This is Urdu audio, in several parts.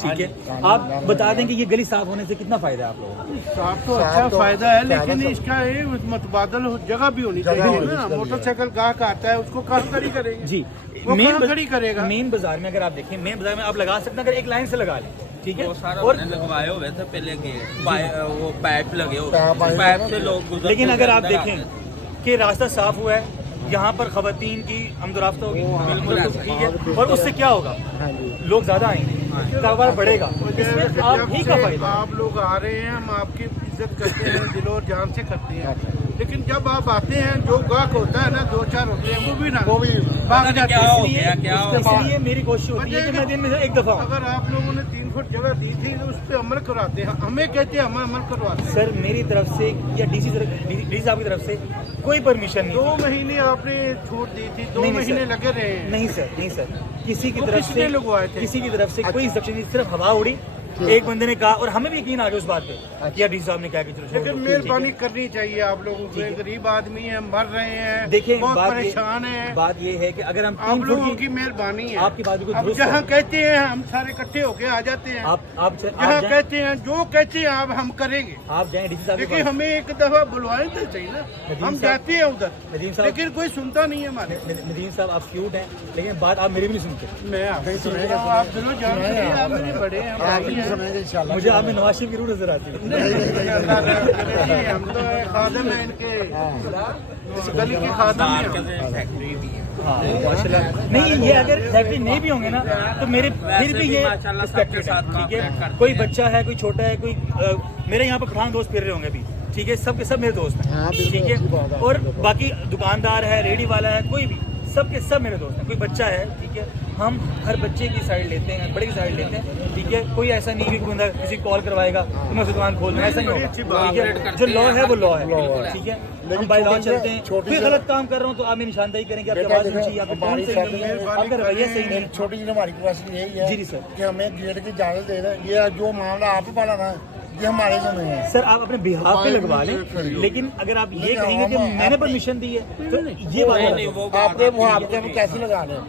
ٹھیک ہے آپ بتا دیں کہ یہ گلی صاف ہونے سے کتنا فائدہ ہے آپ لوگوں کو؟ صاف تو اچھا فائدہ ہے لیکن اس کا متبادل جگہ بھی ہونی چاہیے نا. موٹر سائیکل گاہک آتا ہے اس کو کہاں کھڑی کرے گا جی وہ کہاں کھڑی کرے گا. مین بازار میں اگر آپ دیکھیں مین بازار میں آپ لگا سکتے ہیں اگر ایک لائن سے لگا لیں ٹھیک ہے اور لگوائے ہوئے تھے پہلے کے وہ پائپ لگے ہوئے پائپ سے لوگ گزرتے. لیکن اگر آپ دیکھیں کہ راستہ صاف ہوا ہے یہاں پر خواتین کی آمد و رفتہ ہوگی ٹھیک ہے اور اس سے کیا ہوگا لوگ زیادہ آئیں گے کاروبار بڑھے گا اس میں آپ ہی کا فائدہ. آپ لوگ آ رہے ہیں ہم آپ کی عزت کرتے ہیں دل اور جان سے کرتے ہیں لیکن جب آپ آتے ہیں جو گاہک ہوتا ہے نا دو چار ہوتے ہیں وہ بھی بھاگ جاتے ہیں. اس لیے میری کوشش ہوتی ہے کہ میں دن میں ایک دفعہ اگر آپ لوگوں نے 3 فٹ جگہ دی تھی تو اس پہ عمل کراتے ہیں ہمیں کہتے ہیں ہم عمل کرواتے ہیں. سر میری طرف سے یا ڈی سی صاحب کی طرف سے کوئی پرمیشن نہیں. 2 مہینے آپ نے چھوٹ دی تھی 2 مہینے لگے رہے ہیں. نہیں سر کسی کی وہ طرف کس سے نے لگوائے تھے؟ کسی کی طرف سے کوئی انسٹرکشن نہیں صرف ہوا اڑی ایک بندے نے کہا اور ہمیں بھی یقین آ گیا اس بات پہ یا ڈی سی صاحب نے کہا کہ چلو لیکن مہربانی کرنی چاہیے آپ لوگوں کو. غریب آدمی ہیں مر رہے ہیں دیکھیں بہت پریشان ہیں. بات یہ ہے کہ اگر ہم آپ لوگوں کی مہربانی ہے. آپ کی بات بالکل اب درست ہے. جہاں کہتے ہیں ہم سارے اکٹھے ہو کے آ جاتے ہیں آپ جہاں کہتے ہیں جو کہتے ہیں آپ ہم کریں گے. آپ جائیں ڈی سی صاحب لیکن ہمیں ایک دفعہ بلوائیں تو صحیح نا. ہم جاتے ہیں ادھر لیکن کوئی سنتا نہیں ہے ہمارے. ندیم صاحب آپ کیوٹ ہیں لیکن بات آپ میری بھی نہیں سنتے. میں آپ دونوں جانتے ہیں آپ میرے بڑے ہیں. مجھے آپ میں نواز شریف کی روح نظر آتی ہے. ہم تو خادم ہیں ان کے گلی کے خادم ہیں. نہیں یہ اگر فیکٹری نہیں بھی ہوں گے نا تو میرے پھر بھی یہ ٹھیک ہے. کوئی بچہ ہے کوئی چھوٹا ہے کوئی میرے یہاں پہ پٹھان دوست پھر رہے ہوں گے ابھی ٹھیک ہے سب کے سب میرے دوست ہیں ٹھیک ہے اور باقی دکاندار ہے ریڑھی والا ہے کوئی بھی سب کے سب میرے دوست ہیں. کوئی بچہ ہے ٹھیک ہے ہم ہر بچے کی سائڈ لیتے ہیں بڑے کی سائڈ لیتے ہیں ٹھیک ہے. کوئی ایسا نہیں کہ کوئی بندہ کسی کال کروائے گا تو میں اسے دکان کھول دوں ایسا نہیں ہوگا ٹھیک ہے. جو لا ہے وہ لا ہے ٹھیک ہے. ہم بائی لا چلتے ہیں کوئی غلط کام کر رہا ہوں تو آپ میری نشاندہی کریں کہ آپ کی آواز اونچی آپ کا ٹون صحیح نہیں ہے آپ کا رویہ صحیح نہیں ہے. چھوٹی جی ہماری کوشش یہی ہے جی سر کہ ہمیں گیٹ کی اجازت دے دیں. یہ جو معاملہ آپ پالا نا یہ ہمارے کو نہیں ہے. سر آپ اپنے بہاف پہ لگوا لیں لیکن اگر آپ یہ کہیں گے کہ میں نے پرمیشن دی ہے تو یہ بات آپ نے وہ آپ کے کیسے لگا لیں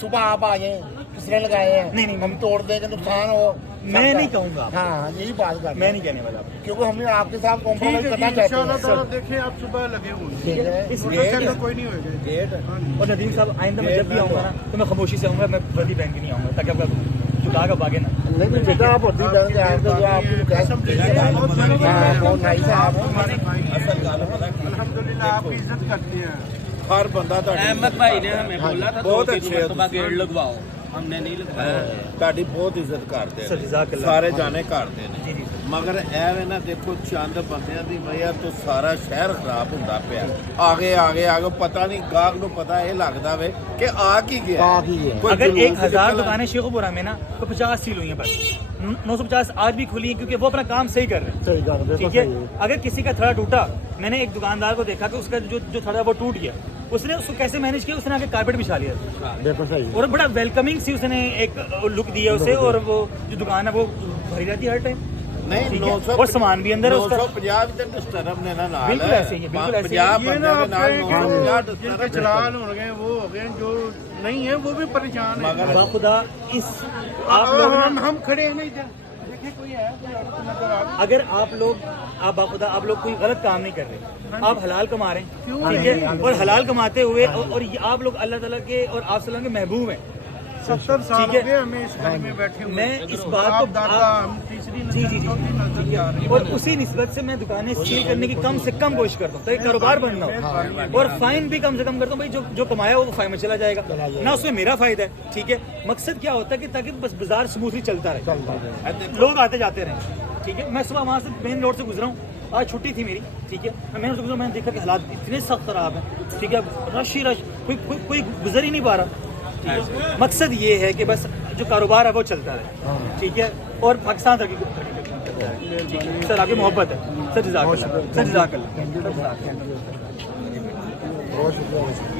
صبح آپ آ جائیں کس نے لگائے ہیں نہیں ہم توڑ دیں گے نقصان ہو. میں نہیں کہوں گا ہاں یہی بات کر میں نہیں کہنے والا کیونکہ ہم آپ کے ساتھ کمپرومائز کرنا چاہتے ہیں. دیکھیں آپ صبح لگے ہوئے اس کوئی نہیں ہوئے گا گیٹ اور ندیم صاحب آئندہ میں جب بھی آؤں گا نا تو میں خاموشی سے آؤں گا میں وردی پہن کے نہیں آؤں گا تاکہ آپ کا چکا کا باغے نا نہیں بیٹا آپ ہوتی بہن کے آئے تو آپ کو کہہ سکتے ہیں بہت نائس ہے آپ. الحمدللہ آپ کی عزت کرتے ہیں. ہر بندہ احمد بھائی نے ہمیں بولا تھا بہت اچھے گیٹ لگواؤ ہم نے نہیں لگوایا. تاری بہت عزت کرتے ہیں سارے جانے کرتے ہیں مگر اے نا دیکھو چند بندیاں دی وجہ تو سارا شہر خراب ہوندا پیا. آگے آگے آگے پتہ نہیں گاہک نو پتہ یہ لگدا وے کہ آ کی گیا. اگر 1000 دکانیں شیخو پورہ میں نا تو 50 سیل ہوئی ہیں بس 950 آج بھی کھلی ہیں کیونکہ وہ اپنا کام صحیح کر رہے ہیں ٹھیک ہے. اگر کسی کا تھڑا ٹوٹا میں نے ایک دکاندار کو دیکھا کہ اس کا جو تھڑا وہ ٹوٹ گیا اس نے اس کو کیسے مینج کیا اس نے آگے کارپیٹ بچھا لیا اور بڑا ویلکمنگ سی اس نے ایک لک دیا اسے اور وہ جو دکان ہے وہ بھری رہتی ہے ہر ٹائم نہیں اور سامان بھی اندر ہے اس کا 950 تے ڈسٹرب نے نا بالکل ایسے ہی ہے بالکل ایسے ہی ہے. یہ نا آپ جن کے چلان ہو گئے وہ ہو گئے جو نہیں ہے وہ بھی پریشان ہیں. مگر خدا اس آپ لوگ ہم کھڑے ہیں نہیں دیکھیں کوئی ہے اگر آپ لوگ کوئی غلط کام نہیں کر رہے آپ حلال کما رہے ہیں ٹھیک ہے اور حلال کماتے ہوئے اور آپ لوگ اللہ تعالیٰ کے اور آپ صلی اللہ کے محبوب ہیں. 70 سال ہو گئے ہمیں اس گھر میں بیٹھے ہوئے. میں اس بات کو جی اور اسی نسبت سے میں دکانیں سیل کرنے کی کم سے کم کوشش کرتا ہوں تاکہ کاروبار بننا ہو اور فائن بھی کم سے کم کرتا ہوں. بھائی جو کمایا وہ فائن میں چلا جائے گا نہ اس میں میرا فائدہ ہے ٹھیک ہے. مقصد کیا ہوتا ہے کہ تاکہ بس بازار سموتھلی چلتا رہے لوگ آتے جاتے رہیں ٹھیک ہے. میں صبح وہاں سے مین روڈ سے گزرا ہوں آج چھٹی تھی میری ٹھیک ہے. میں نے میں نے دیکھا کہ حالات اتنے سخت خراب ہیں ٹھیک ہے. رش ہی رش کوئی گزر ہی نہیں پا رہا. مقصد یہ ہے کہ بس جو کاروبار ہے وہ چلتا رہے ٹھیک ہے اور پاکستان ترقی کرتا ہے. سر آپ کی محبت ہے سر جزاک اللہ. بہت شکریہ.